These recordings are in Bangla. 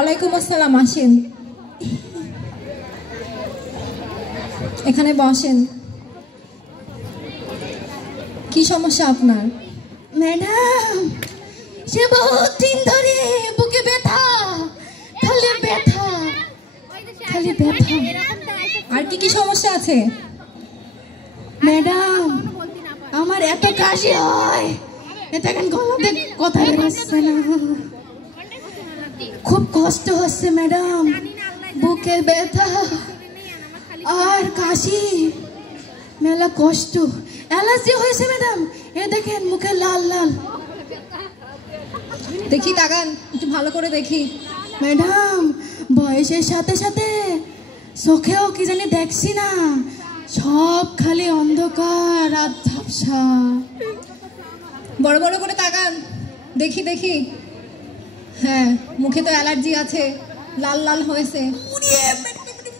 ওয়ালাইকুম আসসালাম, আসেন এখানে বসেন। কি সমস্যা আপনার? ম্যাডাম, সে বহুত দিন ধরে বুকে ব্যথা, খালি ব্যথা, খালি ব্যথা। আর কি কি সমস্যা আছে? ম্যাডাম, আমার এত কাশি হয়, দেখেন গলাতে কথা বেরোচ্ছে না, খুব কষ্ট হচ্ছে ম্যাডাম, বুকে ব্যথা আর কাশি, মেলা কষ্ট, অ্যালার্জি হয়েছে ম্যাডাম। এ দেখেন মুখে লাল লাল। দেখি তাকান, একটু ভালো করে দেখি। ম্যাডাম, বয়সের সাথে সাথে চোখেও কি জানি দেখছি না, সব খালি অন্ধকার আর ঝাপসা। বড় বড় করে তাকান, দেখি দেখি। হ্যাঁ, মুখে তো অ্যালার্জি আছে, লাল লাল হয়েছে।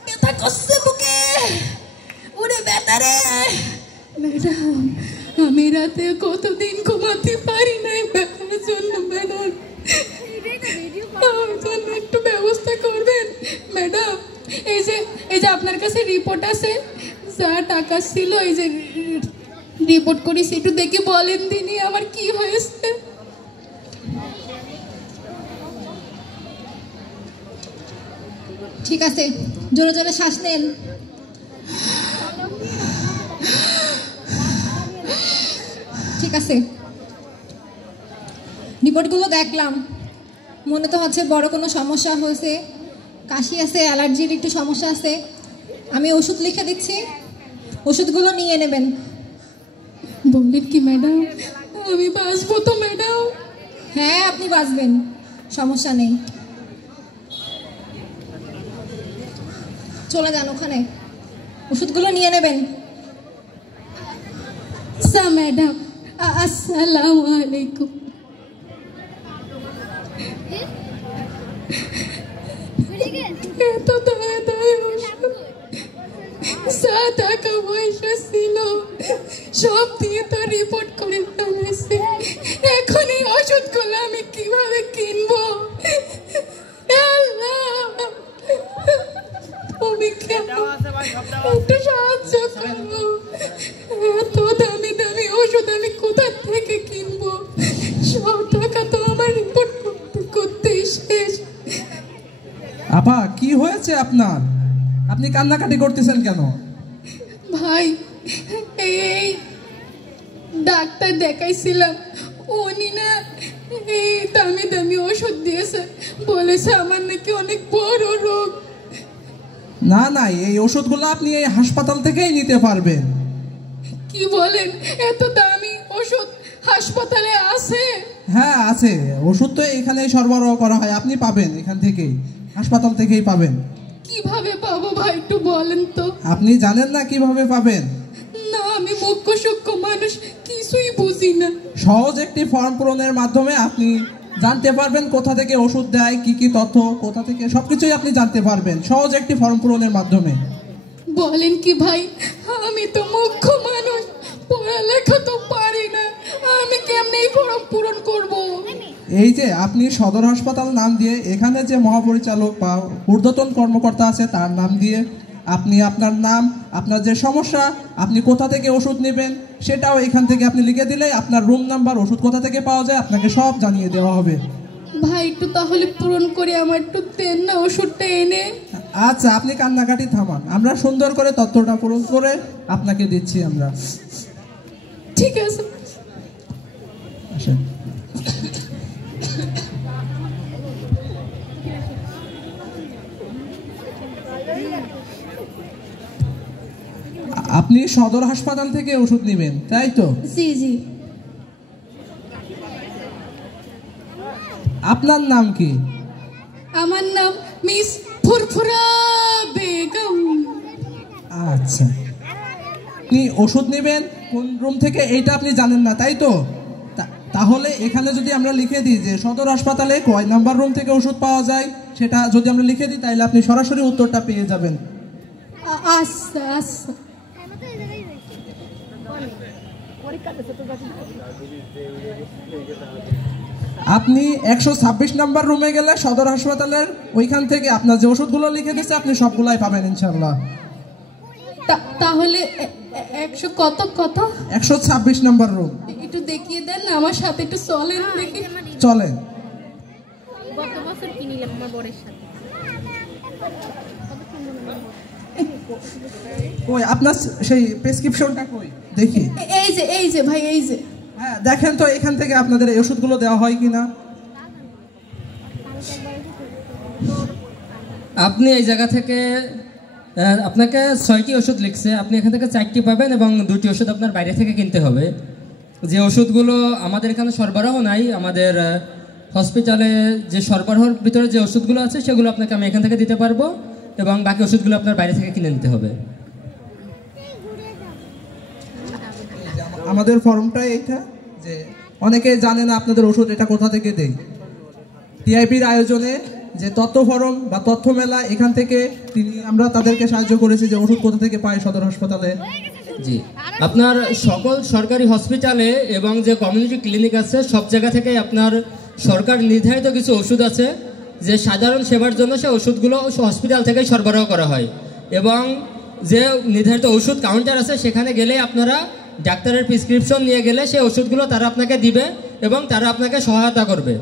ব্যথা করছে বুকে, ওরে ব্যথা রে। ম্যাডাম, আমি রাতে কতদিন ঘুমাতে পারি নাই ব্যথার জন্য। ম্যাডাম, আমার জন্য একটু ব্যবস্থা করবেন ম্যাডাম। এই যে আপনার কাছে রিপোর্ট আছে, যা টাকা ছিল এই যে রিপোর্ট করেছি, একটু দেখি বলেন দিনই আমার কি হয়েছে। ঠিক আছে, জোরে জোরে শ্বাস নেন। ঠিক আছে, রিপোর্টগুলো দেখলাম, মনে তো হচ্ছে বড় কোনো সমস্যা হয়েছে, কাশি আছে, অ্যালার্জির একটু সমস্যা আছে। আমি ওষুধ লিখে দিচ্ছি, ওষুধগুলো নিয়ে নেবেন। বললেন কি ম্যাডাম, আমি বাঁচবো তো ম্যাডাম? হ্যাঁ, আপনি বাঁচবেন, সমস্যা নেই। চলে যান ওখানে, ওষুধগুলো নিয়ে নেবেন। ম্যাডাম, আসসালামু আলাইকুম। এত দায় দায় ওষুধ, যা টাকা পয়সা ছিল সব দিয়ে তো রিপোর্ট করে ফেলেছি, এখন এই ওষুধগুলো আমি কিভাবে কিনবো? একটু সাহায্য করবো, এত দামি দামি ওষুধ আমি কোথা থেকে কিনবো? সব টাকা তো আমার রিপোর্ট করতেই শেষ। আপা, কি হয়েছে আপনার? আপনি কান্নাকাটি করতেছেন কেন? ভাই, এই ডাক্তার দেখাইছিলাম, উনি না এই দামি দামি ওষুধ দিয়েছে, বলেছে আমার নাকি অনেক বড় রোগ। না না, এই ওষুধগুলো আপনি এই হাসপাতাল থেকেই নিতে পারবেন। কি বলেন, এত দামি ওষুধ হাসপাতালে আছে? হ্যাঁ আছে, ওষুধ তো এখানেই সরবরাহ করা হয়, আপনি পাবেন এখান থেকেই, হাসপাতাল থেকেই পাবেন। কিভাবে পাবো ভাই, একটু বলেন তো। আপনি জানেন না কিভাবে পাবেন? না, আমি মুখ্য সূক্ষ্ম মানুষ, কিছুই বুঝি না। সহজ একটি ফর্ম পূরণের মাধ্যমে আপনি জানতে পারবেন কোথা থেকে ওষুধ দেয়, কি কি তথ্য, কোথা থেকে সবকিছুই আপনি জানতে পারবেন সহজ একটি ফর্ম পূরণের মাধ্যমে। বলেন কি ভাই, আমি তো মুখ্য মানুষ, পড়ালেখা তো পারি না, আমি কেমনে এই ফর্ম পূরণ করব? এই যে আপনি সদর হাসপাতাল নাম দিয়ে, এখানে যে মহাপরিচালক বা ঊর্ধ্বতন কর্মকর্তা আছে তার নাম দিয়ে আপনি আপনার নাম, আপনার যে সমস্যা, আপনি কোথা থেকে ওষুধ নেবেন সেটাও এখান থেকে আপনি লিখে দিলে আপনার রুম নাম্বার, ওষুধ কোথা থেকে পাওয়া যায় আপনাকে সব জানিয়ে দেওয়া হবে। ভাই, একটু তাহলে পূরণ করে আমার একটু দেন না ওষুধটা এনে। আচ্ছা, আপনি কান্নাকাটি থামান, আমরা সুন্দর করে তথ্যটা পূরণ করে আপনাকে দিচ্ছি আমরা। ঠিক আছে। আসেন। আপনি সদর হাসপাতাল থেকে ওষুধ নেবেন, তাই তো? জি জি। আপনার নাম কি? আমার নাম মিস ফুরফুরা বেগম। আচ্ছা, আপনি ওষুধ নেবেন কোন রুম থেকে এইটা আপনি জানেন না, তাই তো? তাহলে এখানে যদি আমরা লিখে দিই যে সদর হাসপাতালে কয় নাম্বার রুম থেকে ওষুধ পাওয়া যায়, সেটা যদি আমরা লিখে দিই তাহলে আপনি সরাসরি উত্তরটা পেয়ে যাবেন। আচ্ছা আচ্ছা। আপনি 126 নম্বর রুমে গেলে সদর হাসপাতালের ওইখান থেকে আপনার যে ওষুধগুলো লিখে দিয়েছে আপনি সবগুলাই পাবেন ইনশাল্লাহ। তাহলে 100 কত কত? 126 নম্বর রুম। একটু দেখিয়ে দেন না, আমার সাথে একটু চলেন দেখি। চলেন। গত বছর কিনিলাম আমার বরের সাথে। ওই আপনার সেই প্রেসক্রিপশনটা কই দেখি। এই যে ভাই, এই যে। হ্যাঁ দেখেন তো এখান থেকে আপনাদের এই ওষুধগুলো দেওয়া হয় কিনা। আপনি এই জায়গা থেকে আপনাকে 6টি ওষুধ লিখছে, আপনি এখান থেকে 4টি পাবেন এবং 2টি ওষুধ আপনার বাইরে থেকে কিনতে হবে। যে ওষুধগুলো আমাদের এখানে সরবরাহ নাই, আমাদের হসপিটালে যে সরবরাহের ভিতরে যে ওষুধগুলো আছে সেগুলো আপনাকে আমি এখান থেকে দিতে পারবো এবং বাকি ওষুধগুলো আপনার বাইরে থেকে কিনে নিতে হবে। আমাদের ফর্মটা এইটা, যে অনেকে জানে না আপনাদের ওষুধ এটা কোথা থেকে দেই। টিআইপির আয়োজনে যে তথ্য ফরম বা তথ্য মেলা, এখান থেকে আমরা তাদেরকে সাহায্য করেছি যে ওষুধ কোথা থেকে পায় সদর হাসপাতালে। জি, আপনার সকল সরকারি হসপিটালে এবং যে কমিউনিটি ক্লিনিক আছে সব জায়গা থেকে আপনার সরকার নির্ধারিত কিছু ওষুধ আছে যে সাধারণ সেবার জন্য সে ওষুধগুলো হসপিটাল থেকেই সরবরাহ করা হয় এবং যে নির্ধারিত ওষুধ কাউন্টার আছে সেখানে গেলে আপনারা ডাক্তারের প্রেসক্রিপশন নিয়ে গেলে সেই ওষুধগুলো তারা আপনাকে দিবে এবং তারা আপনাকে সহায়তা করবে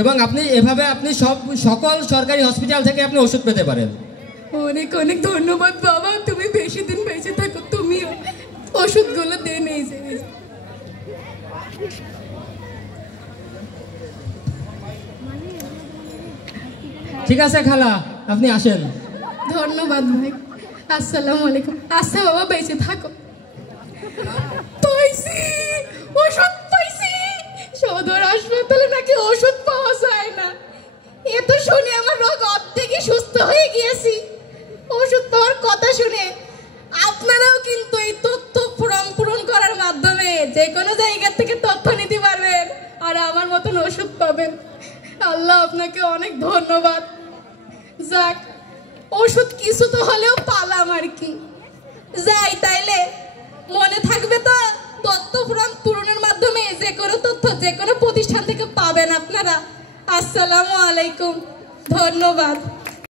এবং আপনি এভাবে আপনি সকল সরকারি হসপিটাল থেকে আপনি ওষুধ পেতে পারেন। অনেক অনেক ধন্যবাদ বাবা, তুমি বেশি দিন বেঁচে থাকো, তুমি ওষুধগুলো দেন। এই যে ঠিক আছে খালা, আপনি আসেন। ধন্যবাদ ভাই, আসসালামু আলাইকুম। আচ্ছা বাবা, বেঁচে থাকো। পাইছি, ওষুধ পাইছি। সদর হাসপাতালে নাকি ওষুধ পাওয়া যায় না, এ তো শুনে আমার রোগ অর্ধেকই সুস্থ হয়ে গিয়েছি। ওষুধ পাওয়ার কথা শুনে আপনারাও কিন্তু এই তথ্য পূরণ করার মাধ্যমে যে কোনো জায়গা থেকে তথ্য নিতে পারবেন আর আমার মতন ওষুধ পাবেন। আল্লাহ আপনাকে অনেক ধন্যবাদ। যাক, ওষুধ কিছু তো হলেও পালাম আর কি। যাই তাইলে, মনে থাকবে তো তথ্য পূরণের মাধ্যমে যে কোনো তথ্য যে কোনো প্রতিষ্ঠান থেকে পাবেন আপনারা। আসসালামু আলাইকুম, ধন্যবাদ।